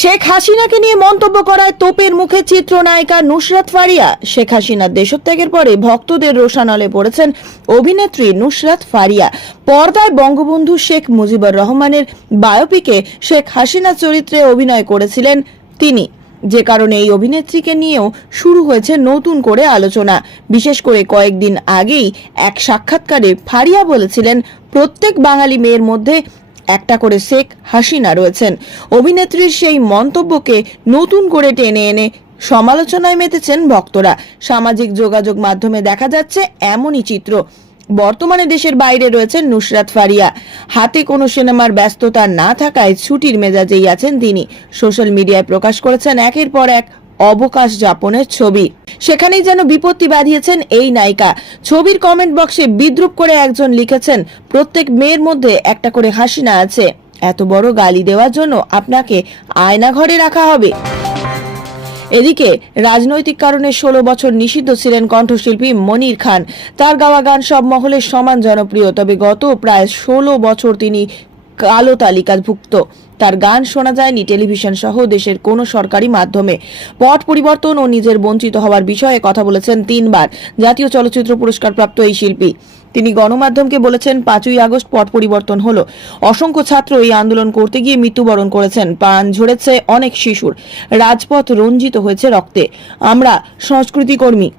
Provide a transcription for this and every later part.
শেখ হাসিনাকে নিয়ে মন্তব্য করায় তোপের মুখে চিত্রনায়িকা নুসরাত ফারিয়া। শেখ হাসিনার দেশত্যাগের পরে ভক্তদের রোষানলে পড়েছেন অভিনেত্রী নুসরাত ফারিয়া। পর্দায় বঙ্গবন্ধু শেখ মুজিবুর রহমানের বায়োপিকে শেখ হাসিনা চরিত্রে অভিনয় করেছিলেন তিনি। যে কারণে এই অভিনেত্রীকে নিয়েও শুরু হয়েছে নতুন করে আলোচনা। বিশেষ করে কয়েকদিন আগেই এক সাক্ষাৎকারে ফারিয়া বলেছিলেন, প্রত্যেক বাঙালি মেয়ের মধ্যে একটা করে শেখ হাসিনা রয়েছেন। অভিনেত্রীর সেই মন্তব্যকে নতুন করে টেনে এনে সমালোচনায় মেতেছেন ভক্তরা। সামাজিক যোগাযোগ মাধ্যমে দেখা যাচ্ছে এমনই চিত্র। বর্তমানে দেশের বাইরে রয়েছেন নুসরাত ফারিয়া। হাতে কোনো সিনেমার ব্যস্ততা না থাকায় ছুটির মেজাজেই আছেন তিনি। সোশ্যাল মিডিয়ায় প্রকাশ করেছেন একের পর এক অবকাশ যাপনের ছবি। সেখানেই যেন বিপত্তি বাঁধিয়েছেন এই নায়িকা। ছবির কমেন্ট বক্সে বিদ্রুপ করে একজন লিখেছেন, প্রত্যেক মেয়ের মধ্যে একটা করে হাসিনা আছে। এত বড় গালি দেওয়ার জন্য আপনাকে আয়না ঘরে রাখা হবে। এদিকে, রাজনৈতিক কারণে ষোলো বছর নিষিদ্ধ ছিলেন কণ্ঠশিল্পী মনির খান। তার গাওয়া গান সব মহলে সমান জনপ্রিয়, তবে গত প্রায় ষোলো বছর তিনি কালো তালিকাভুক্ত তার গান শোনা যায়নি টেলিভিশন সহ দেশের কোনো সরকারি মাধ্যমে। পট পরিবর্তন ও নিজের বঞ্চিত হওয়ার বিষয়ে কথা বলেছেন তিনবার জাতীয় চলচ্চিত্র পুরস্কার প্রাপ্ত এই শিল্পী। তিনি গণমাধ্যমকে বলেছেন, পাঁচই আগস্ট পট পরিবর্তন হলো। অসংখ্য ছাত্র এই আন্দোলন করতে গিয়ে মৃত্যুবরণ করেছেন। প্রাণ ঝরেছে অনেক শিশুর। রাজপথ রঞ্জিত হয়েছে রক্তে। আমরা সংস্কৃতি কর্মী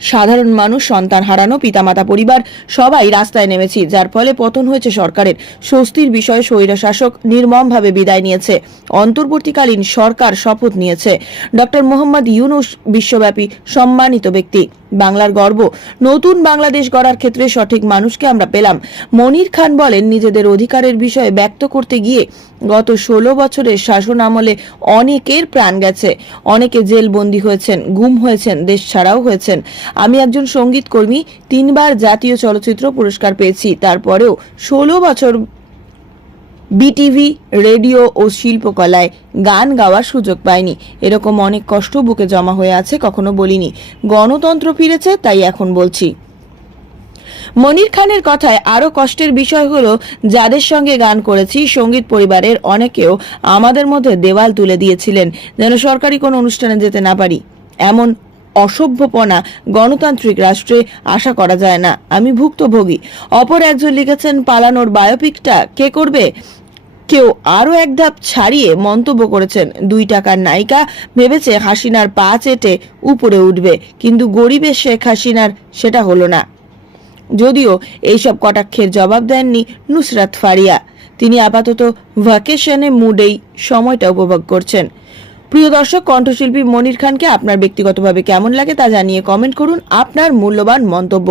সাধারণ মানুষ, সন্তান হারানো, পিতামাতা, পরিবার, সবাই রাস্তায় নেমেছি, যার ফলে পতন হয়েছে সরকারের। স্বস্তির বিষয়ে স্বৈরশাসক নির্মমভাবে বিদায় নিয়েছে। অন্তর্বর্তীকালীন সরকার শপথ নিয়েছে। ডক্টর মোহাম্মদ ইউনুস, বিশ্বব্যাপী সম্মানিত ব্যক্তি। বাংলার গর্ব। নতুন বাংলাদেশ গড়ার ক্ষেত্রে সঠিক মানুষকে আমরা পেলাম। মনির খান বলেন, নিজেদের অধিকারের বিষয়ে ব্যক্ত করতে গিয়ে গত ষোলো বছরের শাসন আমলে অনেকের প্রাণ গেছে। অনেকে জেলবন্দী হয়েছেন, গুম হয়েছেন, দেশ ছাড়াও হয়েছেন। আমি একজন সংগীত কর্মী তিনবার জাতীয় চলচ্চিত্র পুরস্কার পেয়েছি। তারপরেও ষোলো বছর বিটিভি, রেডিও ও শিল্পকলায় গান গাওয়ার সুযোগ পায়নি। এরকম অনেক কষ্ট বুকে জমা হয়ে আছে, কখনো বলিনি। গণতন্ত্র ফিরেছে, তাই এখন বলছি। মনির খানের কথায় আরও কষ্টের বিষয় হলো, যাদের সঙ্গে গান করেছি, সংগীত পরিবারের অনেকেও আমাদের মধ্যে দেওয়াল তুলে দিয়েছিলেন, যেন সরকারি কোনো অনুষ্ঠানে যেতে না পারি। এমন অসভ্যপনা গণতান্ত্রিক রাষ্ট্রে আশা করা যায় না। আমি ভুক্তভোগী। অপর একজন লিখেছেন, পালানোর বায়োপিকটা কে করবে? কেউ আরও এক ধাপ ছাড়িয়ে মন্তব্য করেছেন, দুই টাকার নায়িকা ভেবেছে হাসিনার পা চেটে উপরে উঠবে, কিন্তু গরিবের শেখ হাসিনার সেটা হলো না। যদিও এইসব কটাক্ষের জবাব দেননি নুসরাত ফারিয়া। তিনি আপাতত ভ্যাকেশনে মুডেই সময়টা উপভোগ করছেন। প্রিয় দর্শক, কণ্ঠশিল্পী মনির খানকে আপনার ব্যক্তিগতভাবে কেমন লাগে তা জানিয়ে কমেন্ট করুন আপনার মূল্যবান মন্তব্য।